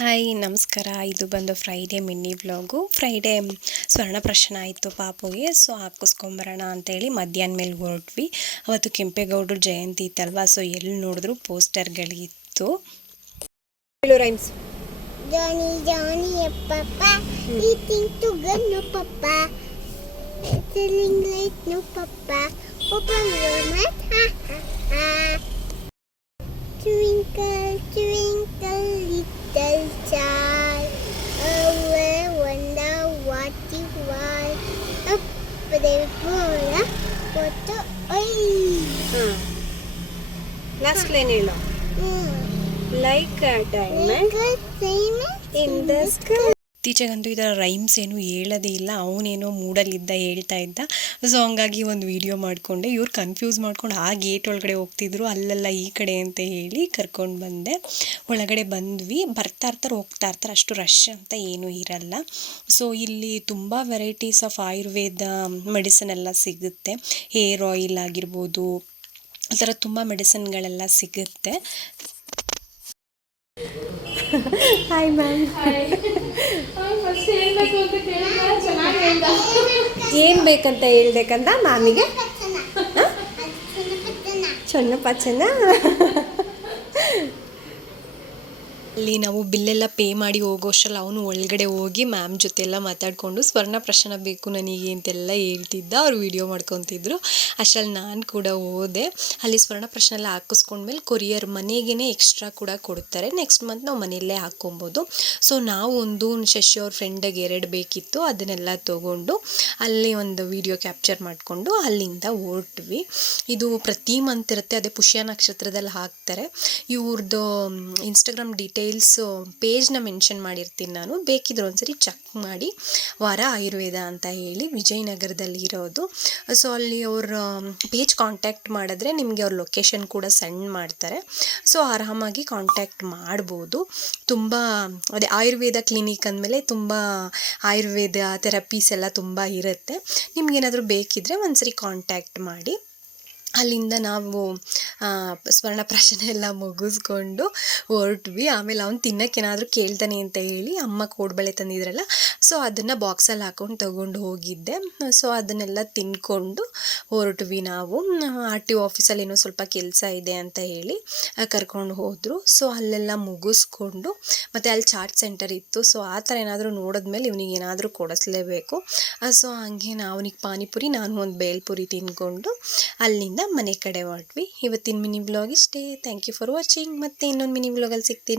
Hi ನಮಸ್ಕಾರ. ಇದು ಬಂದು ಫ್ರೈಡೇ ಮಿನಿ ವ್ಲಾಗು. ಫ್ರೈಡೇ ಸ್ವರ್ಣಪ್ರಾಶನ ಆಯಿತು ಪಾಪುಗೆ. ಸೊ ಹಾಕಿಸ್ಕೊಂಬರೋಣ ಅಂತೇಳಿ ಮಧ್ಯಾಹ್ನ ಮೇಲೆ ಹೊರಟ್ವಿ. ಅವತ್ತು ಕೆಂಪೇಗೌಡರು ಜಯಂತಿ ಇತ್ತಲ್ವ, ಸೊ ಎಲ್ಲಿ ನೋಡಿದ್ರು ಪೋಸ್ಟರ್ಗಳಿತ್ತು. Rhymes. Johny Johny papa eating ಟು ಗನ್ no papa telling lies no papa open your mouth ha ha twinkle twinkle little child, oh, I wonder what you are. Up there for what the Last line ಹೇಳು. Like a diamond in the sky. ಇತ್ತೀಚೆಗಂತೂ ಈ ಥರ rhymes ಏನು ಹೇಳೋದೇ ಇಲ್ಲ. ಅವನೇನೋ ಮೂಡಲ್ಲಿದ್ದ ಹೇಳ್ತಾ ಇದ್ದ. So ಹಂಗಾಗಿ ಒಂದು ವಿಡಿಯೋ ಮಾಡಿಕೊಂಡೆ. ಇವ್ರು ಕನ್ಫ್ಯೂಸ್ ಮಾಡ್ಕೊಂಡು ಆ ಗೇಟ್ ಒಳಗಡೆ ಹೋಗ್ತಿದ್ರು, ಅಲ್ಲೆಲ್ಲ ಈ ಕಡೆ ಅಂತ ಹೇಳಿ ಕರ್ಕೊಂಡು ಬಂದೆ. ಒಳಗಡೆ ಬಂದ್ವಿ. ಬರ್ತಾ ಇರ್ತಾರೆ ಹೋಗ್ತಾ ಇರ್ತಾರೆ, ಅಷ್ಟು ರಶ್ ಅಂತ ಏನೂ ಇರಲ್ಲ. ಸೊ ಇಲ್ಲಿ ತುಂಬ ವೆರೈಟೀಸ್ ಆಫ್ ಆಯುರ್ವೇದ ಮೆಡಿಸಿನ್ ಎಲ್ಲ ಸಿಗುತ್ತೆ. ಹೇರ್ ಆಯಿಲ್ ಆಗಿರ್ಬೋದು, ಆ ಥರ ತುಂಬ ಮೆಡಿಸಿನ್ಗಳೆಲ್ಲ ಸಿಗುತ್ತೆ. Hi ma'am. ಏನು ಬೇಕಂತ ಹೇಳ್ಬೇಕಂತ ಮ್ಯಾಮಿಗೆ? ಚನ್ನಪಚ್ಚನ. ಅಲ್ಲಿ ನಾವು ಬಿಲ್ಲೆಲ್ಲ ಪೇ ಮಾಡಿ ಹೋಗೋಷ್ಟರಲ್ಲಿ ಅವನು ಒಳಗಡೆ ಹೋಗಿ ಮ್ಯಾಮ್ ಜೊತೆ ಎಲ್ಲ ಮಾತಾಡಿಕೊಂಡು ಸ್ವರ್ಣಪ್ರಾಶನ ಬೇಕು ನನಗೆ ಅಂತೆಲ್ಲ ಹೇಳ್ತಿದ್ದ. ಅವ್ರು ವೀಡಿಯೋ ಮಾಡ್ಕೊತಿದ್ರು. ಅಷ್ಟರಲ್ಲಿ ನಾನು ಕೂಡ ಹೋದೆ. ಅಲ್ಲಿ ಸ್ವರ್ಣಪ್ರಾಶನ ಎಲ್ಲ ಹಾಕಿಸ್ಕೊಂಡ್ಮೇಲೆ ಕೊರಿಯರ್ ಮನೆಗೇ ಎಕ್ಸ್ಟ್ರಾ ಕೂಡ ಕೊಡ್ತಾರೆ. ನೆಕ್ಸ್ಟ್ ಮಂತ್ ನಾವು ಮನೆಯಲ್ಲೇ ಹಾಕ್ಕೊಬೋದು. ಸೊ ನಾವು ಒಂದು ಶಶಿ ಅವ್ರ ಫ್ರೆಂಡಿಗೆ 2 ಬೇಕಿತ್ತು, ಅದನ್ನೆಲ್ಲ ತೊಗೊಂಡು ಅಲ್ಲಿ ಒಂದು ವೀಡಿಯೋ ಕ್ಯಾಪ್ಚರ್ ಮಾಡಿಕೊಂಡು ಅಲ್ಲಿಂದ ಹೊರಟ್ವಿ. ಇದು ಪ್ರತಿ ಮಂತ್ ಇರುತ್ತೆ. ಅದೇ ಪುಷ್ಯ ನಕ್ಷತ್ರದಲ್ಲಿ ಹಾಕ್ತಾರೆ. ಇವ್ರದ್ದು ಇನ್ಸ್ಟಾಗ್ರಾಮ್ ಡೀಟೇಲ್ಸ್ ಪೇಜ್ನ ಮೆನ್ಷನ್ ಮಾಡಿರ್ತೀನಿ ನಾನು, ಬೇಕಿದ್ರೆ ಒಂದ್ಸರಿ ಚೆಕ್ ಮಾಡಿ. ವಾರ ಆಯುರ್ವೇದ ಅಂತ ಹೇಳಿ ವಿಜಯನಗರದಲ್ಲಿ ಇರೋದು. ಸೊ ಅಲ್ಲಿ ಅವ್ರ ಪೇಜ್ ಕಾಂಟ್ಯಾಕ್ಟ್ ಮಾಡಿದ್ರೆ ನಿಮಗೆ ಅವ್ರ ಲೊಕೇಶನ್ ಕೂಡ ಸೆಂಡ್ ಮಾಡ್ತಾರೆ. ಸೊ ಆರಾಮಾಗಿ ಕಾಂಟ್ಯಾಕ್ಟ್ ಮಾಡ್ಬೋದು. ತುಂಬ ಅದೇ ಆಯುರ್ವೇದ ಕ್ಲಿನಿಕ್ ಅಂದಮೇಲೆ ತುಂಬ ಆಯುರ್ವೇದ ಥೆರಪೀಸ್ ಎಲ್ಲ ತುಂಬ ಇರುತ್ತೆ. ನಿಮಗೇನಾದರೂ ಬೇಕಿದ್ದರೆ ಒಂದ್ಸರಿ ಕಾಂಟ್ಯಾಕ್ಟ್ ಮಾಡಿ. ಅಲ್ಲಿಂದ ನಾವು ಸ್ವರ್ಣಪ್ರಾಶನ ಎಲ್ಲ ಮುಗಿಸ್ಕೊಂಡು ಹೊರಟ್ವಿ. ಆಮೇಲೆ ಅವ್ನು ತಿನ್ನೋಕ್ಕೇನಾದರೂ ಕೇಳ್ತಾನೆ ಅಂತ ಹೇಳಿ ಅಮ್ಮ ಕೋಡ್ಬಳೆ ತಂದಿದ್ರಲ್ಲ, ಸೊ ಅದನ್ನು ಬಾಕ್ಸಲ್ಲಿ ಹಾಕ್ಕೊಂಡು ತೊಗೊಂಡು ಹೋಗಿದ್ದೆ. ಸೊ ಅದನ್ನೆಲ್ಲ ತಿನ್ಕೊಂಡು ಹೊರಟ್ವಿ ನಾವು. RTO ಆಫೀಸಲ್ಲಿ ಏನೋ ಸ್ವಲ್ಪ ಕೆಲಸ ಇದೆ ಅಂತ ಹೇಳಿ ಕರ್ಕೊಂಡು ಹೋದರು. ಸೊ ಅಲ್ಲೆಲ್ಲ ಮುಗಿಸ್ಕೊಂಡು ಮತ್ತು ಅಲ್ಲಿ ಚಾಟ್ ಸೆಂಟರ್ ಇತ್ತು. ಸೊ ಆ ಥರ ಏನಾದರೂ ನೋಡಿದ್ಮೇಲೆ ಇವನಿಗೆ ಏನಾದರೂ ಕೊಡಿಸ್ಲೇಬೇಕು. ಸೊ ಹಂಗೆ ಅವನಿಗೆ ಪಾನಿಪುರಿ, ನಾನು ಒಂದು ಬೇಲ್ಪುರಿ ತಿಂದ್ಕೊಂಡು ಅಲ್ಲಿಂದ ಮನೆ ಕಡೆ ಹೊರಟ್ವಿ. ಇವತ್ತಿನ ಮಿನಿ ವ್ಲಾಗ್ ಇಷ್ಟೇ. Thank you for watching. ಮತ್ತೆ ಇನ್ನೊಂದು ಮಿನಿ ವ್ಲಾಗಲ್ಲಿ ಸಿಗ್ತೀನಿ.